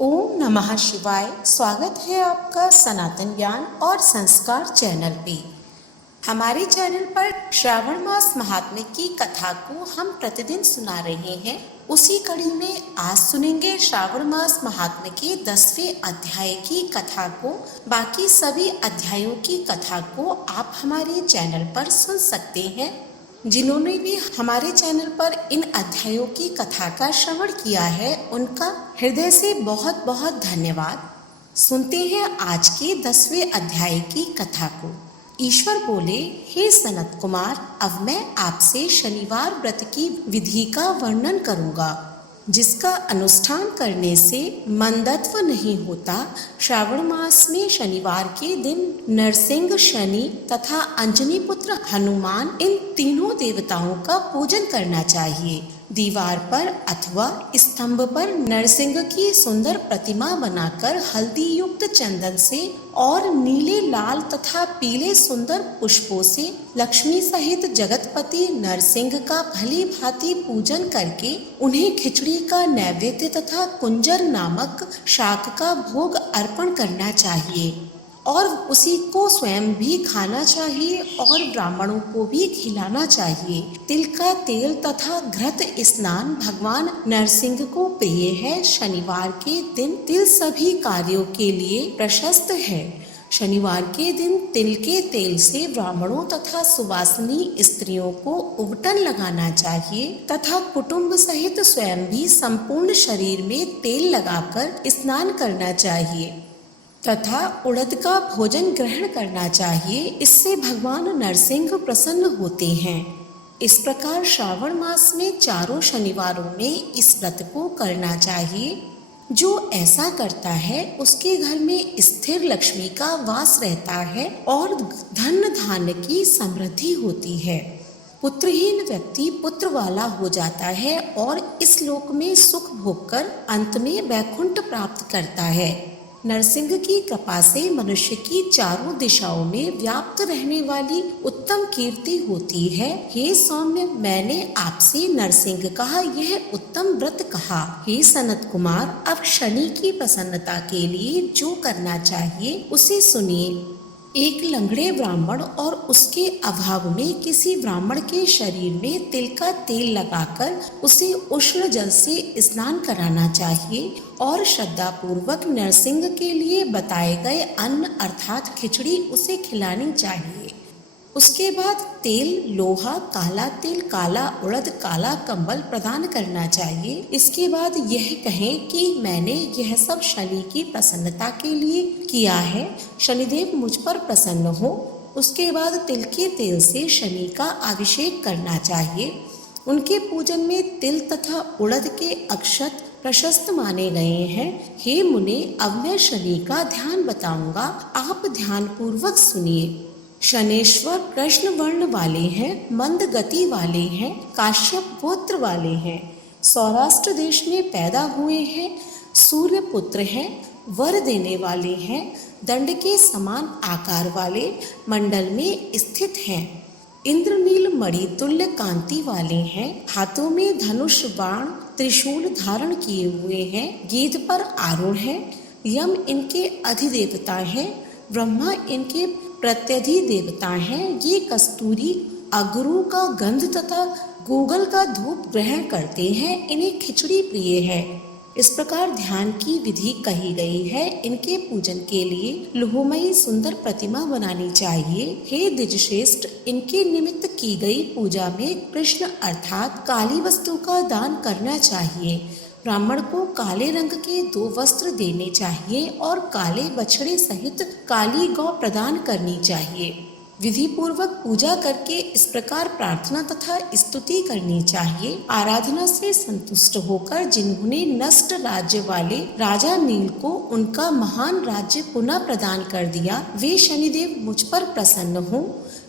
ओम नमः शिवाय। स्वागत है आपका सनातन ज्ञान और संस्कार चैनल पे। हमारे चैनल पर श्रावण मास महात्म्य की कथा को हम प्रतिदिन सुना रहे हैं। उसी कड़ी में आज सुनेंगे श्रावण मास महात्म्य के 10वें अध्याय की कथा को। बाकी सभी अध्यायों की कथा को आप हमारे चैनल पर सुन सकते हैं। जिन्होंने भी हमारे चैनल पर इन अध्यायों की कथा का श्रवण किया है, उनका हृदय से बहुत बहुत धन्यवाद। सुनते हैं आज के 10वें अध्याय की कथा को। ईश्वर बोले, हे सनत कुमार, अब मैं आपसे शनिवार व्रत की विधि का वर्णन करूंगा, जिसका अनुष्ठान करने से मंदत्व नहीं होता। श्रावण मास में शनिवार के दिन नरसिंह, शनि तथा अंजनी पुत्र हनुमान, इन तीनों देवताओं का पूजन करना चाहिए। दीवार पर अथवा स्तंभ पर नरसिंह की सुंदर प्रतिमा बनाकर हल्दी युक्त चंदन से और नीले, लाल तथा पीले सुंदर पुष्पों से लक्ष्मी सहित जगतपति नरसिंह का भली भांति पूजन करके उन्हें खिचड़ी का नैवेद्य तथा कुंजर नामक शाक का भोग अर्पण करना चाहिए और उसी को स्वयं भी खाना चाहिए और ब्राह्मणों को भी खिलाना चाहिए। तिल का तेल तथा घृत स्नान भगवान नरसिंह को प्रिय है। शनिवार के दिन तिल सभी कार्यों के लिए प्रशस्त है। शनिवार के दिन तिल के तेल से ब्राह्मणों तथा सुवासिनी स्त्रियों को उबटन लगाना चाहिए तथा कुटुंब सहित स्वयं भी संपूर्ण शरीर में तेल लगाकर स्नान करना चाहिए तथा उड़द का भोजन ग्रहण करना चाहिए। इससे भगवान नरसिंह प्रसन्न होते हैं। इस प्रकार श्रावण मास में चारों शनिवारों में इस व्रत को करना चाहिए। जो ऐसा करता है उसके घर में स्थिर लक्ष्मी का वास रहता है और धन धान्य की समृद्धि होती है। पुत्रहीन व्यक्ति पुत्र वाला हो जाता है और इस लोक में सुख भोगकर अंत में वैकुंठ प्राप्त करता है। नरसिंह की कृपा से मनुष्य की चारों दिशाओं में व्याप्त रहने वाली उत्तम कीर्ति होती है। हे सौम्य, मैंने आपसे नरसिंह कहा यह उत्तम व्रत कहा। हे सनत कुमार, अब शनि की प्रसन्नता के लिए जो करना चाहिए उसे सुनिए। एक लंगड़े ब्राह्मण और उसके अभाव में किसी ब्राह्मण के शरीर में तिल का तेल लगाकर उसे उष्ण जल से स्नान कराना चाहिए और श्रद्धा पूर्वक नरसिंह के लिए बताए गए अन्न अर्थात खिचड़ी उसे खिलानी चाहिए। उसके बाद तेल, लोहा, काला तिल, काला उड़द, काला कंबल प्रदान करना चाहिए। इसके बाद यह कहें कि मैंने यह सब शनि की प्रसन्नता के लिए किया है, शनिदेव मुझ पर प्रसन्न हो। उसके बाद तिल के तेल से शनि का अभिषेक करना चाहिए। उनके पूजन में तिल तथा उड़द के अक्षत प्रशस्त माने गए हैं। हे मुने, अब मैं शनि का ध्यान बताऊंगा, आप ध्यान पूर्वक सुनिए। शनेश्वर कृष्ण वर्ण वाले हैं, मंद गति वाले हैं, काश्यप गोत्र वाले हैं, सौराष्ट्र देश में पैदा हुए हैं, सूर्य पुत्र हैं, वर देने वाले हैं, दंड के समान आकार वाले मंडल में स्थित हैं, इंद्रनील मणि तुल्य कांति वाले हैं, हाथों में धनुष, बाण, त्रिशूल धारण किए हुए हैं, गीध पर आरूढ़ हैं, यम इनके अधिदेवता हैं, ब्रह्मा इनके प्रत्यधि देवता हैं। ये कस्तूरी, अगरू का गंध तथा गूगल का धूप ग्रहण करते हैं। इन्हें खिचड़ी प्रिय है। इस प्रकार ध्यान की विधि कही गई है। इनके पूजन के लिए लोहमयी सुंदर प्रतिमा बनानी चाहिए। हे द्विजश्रेष्ठ, इनके निमित्त की गई पूजा में कृष्ण अर्थात काली वस्तु का दान करना चाहिए। ब्राह्मण को काले रंग के 2 वस्त्र देने चाहिए और काले बछड़े सहित काली गौ प्रदान करनी चाहिए। विधि पूर्वक पूजा करके इस प्रकार प्रार्थना तथा स्तुति करनी चाहिए। आराधना से संतुष्ट होकर जिन्होंने नष्ट राज्य वाले राजा नील को उनका महान राज्य पुनः प्रदान कर दिया, वे शनिदेव मुझ पर प्रसन्न हो।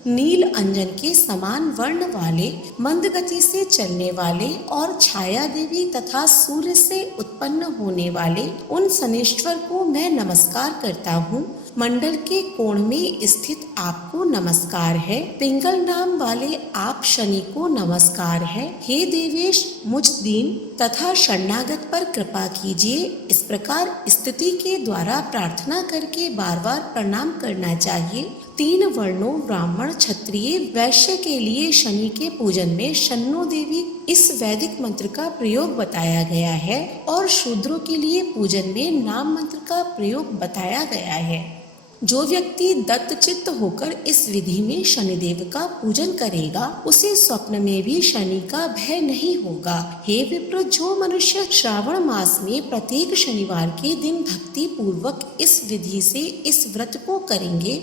नील अंजन के समान वर्ण वाले, मंद गति से चलने वाले और छाया देवी तथा सूर्य से उत्पन्न होने वाले उन शनेश्वर को मैं नमस्कार करता हूँ। मंडल के कोण में स्थित आपको नमस्कार है। पिंगल नाम वाले आप शनि को नमस्कार है। हे देवेश, मुझ दीन तथा शरणागत पर कृपा कीजिए। इस प्रकार स्तुति के द्वारा प्रार्थना करके बार बार प्रणाम करना चाहिए। 3 वर्णों ब्राह्मण, क्षत्रिय, वैश्य के लिए शनि के पूजन में शन्नो देवी इस वैदिक मंत्र का प्रयोग बताया गया है और शूद्रों के लिए पूजन में नाम मंत्र का प्रयोग बताया गया है। जो व्यक्ति दत्तचित्त होकर इस विधि में शनिदेव का पूजन करेगा उसे स्वप्न में भी शनि का भय नहीं होगा। हे विप्र, जो मनुष्य श्रावण मास में प्रत्येक शनिवार के दिन भक्ति पूर्वक इस विधि से इस व्रत को करेंगे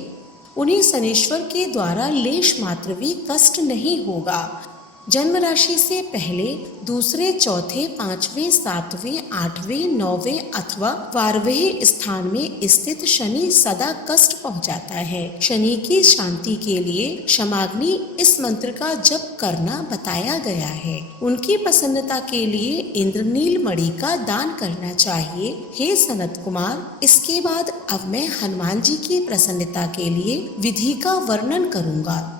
उन्हें शनीश्वर के द्वारा लेश मात्र भी कष्ट नहीं होगा। जन्म राशि से पहले, दूसरे, चौथे, 5वें, 7वें, 8वें, 9वें अथवा 12वें स्थान में स्थित शनि सदा कष्ट पहुंचाता है। शनि की शांति के लिए क्षमाग्नि इस मंत्र का जप करना बताया गया है। उनकी प्रसन्नता के लिए इंद्रनील मणि का दान करना चाहिए। हे सनत कुमार, इसके बाद अब मैं हनुमान जी की प्रसन्नता के लिए विधि का वर्णन करूंगा।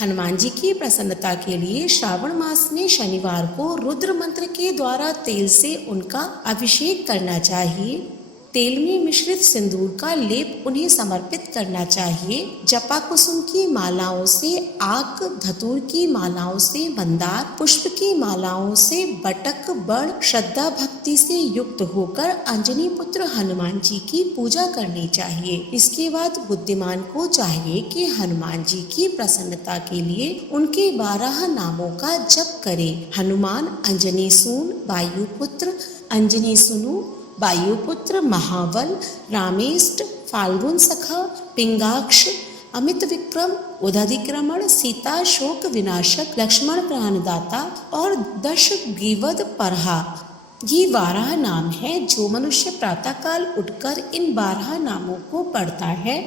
हनुमान जी की प्रसन्नता के लिए श्रावण मास में शनिवार को रुद्र मंत्र के द्वारा तेल से उनका अभिषेक करना चाहिए। तेल में मिश्रित सिंदूर का लेप उन्हें समर्पित करना चाहिए। जपा कुसुम की मालाओं से, आक धतूर की मालाओं से, मंदार पुष्प की मालाओं से, बटक बड़ श्रद्धा भक्ति से युक्त होकर अंजनी पुत्र हनुमान जी की पूजा करनी चाहिए। इसके बाद बुद्धिमान को चाहिए कि हनुमान जी की प्रसन्नता के लिए उनके 12 नामों का जप करे। हनुमान, अंजनी सून, वायुपुत्र, अंजनी सुनु, वायुपुत्र, महाबल, रामेष्ट, फाल्गुन सखा, पिंगाक्ष, अमित विक्रम, उदधिक्रमण, सीता शोक विनाशक, लक्ष्मण प्राणदाता और दश ग्रीवद परहा। ये 12 नाम है। जो मनुष्य प्रातःकाल उठकर इन 12 नामों को पढ़ता है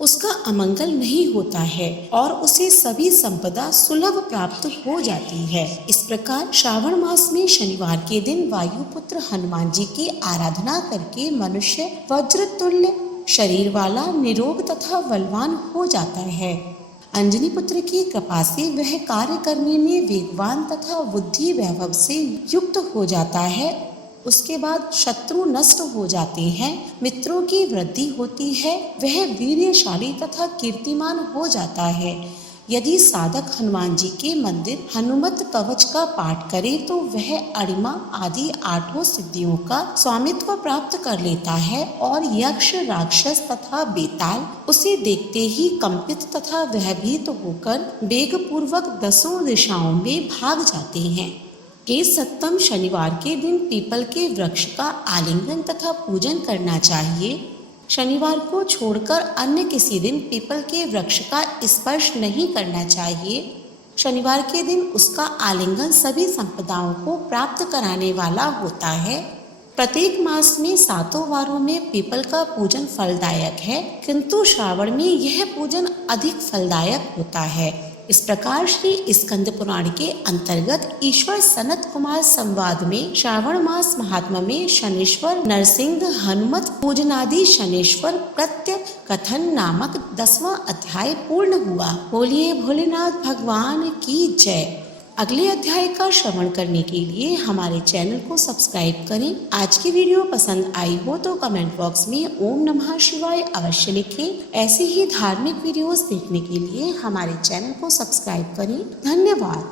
उसका अमंगल नहीं होता है और उसे सभी संपदा सुलभ प्राप्त हो जाती है। इस प्रकार श्रावण मास में शनिवार के दिन वायुपुत्र हनुमान जी की आराधना करके मनुष्य वज्र तुल्य शरीर वाला, निरोग तथा बलवान हो जाता है। अंजनी पुत्र की कृपा से वह कार्य करने में वेगवान तथा बुद्धि वैभव से युक्त हो जाता है। उसके बाद शत्रु नष्ट हो जाते हैं, मित्रों की वृद्धि होती है, वह वीर्यशाली तथा कीर्तिमान हो जाता है। यदि साधक हनुमान जी के मंदिर हनुमत कवच का पाठ करे तो वह अणिमा आदि 8 सिद्धियों का स्वामित्व प्राप्त कर लेता है और यक्ष, राक्षस तथा बेताल उसे देखते ही कंपित तथा भयभीत होकर वेग पूर्वक 10 दिशाओं में भाग जाते हैं। के सप्तम शनिवार के दिन पीपल के वृक्ष का आलिंगन तथा पूजन करना चाहिए। शनिवार को छोड़कर अन्य किसी दिन पीपल के वृक्ष का स्पर्श नहीं करना चाहिए। शनिवार के दिन उसका आलिंगन सभी संपदाओं को प्राप्त कराने वाला होता है। प्रत्येक मास में 7 वारों में पीपल का पूजन फलदायक है, किंतु श्रावण में यह पूजन अधिक फलदायक होता है। इस प्रकार श्री स्कंद पुराण के अंतर्गत ईश्वर सनत कुमार संवाद में श्रावण मास महात्मा में शनीश्वर नरसिंह हनुमत पूजनादि शनीश्वर प्रत्य कथन नामक 10वां अध्याय पूर्ण हुआ। बोलिए भोलेनाथ भगवान की जय। अगले अध्याय का श्रवण करने के लिए हमारे चैनल को सब्सक्राइब करें। आज की वीडियो पसंद आई हो तो कमेंट बॉक्स में ओम नमः शिवाय अवश्य लिखें। ऐसी ही धार्मिक वीडियोस देखने के लिए हमारे चैनल को सब्सक्राइब करें। धन्यवाद।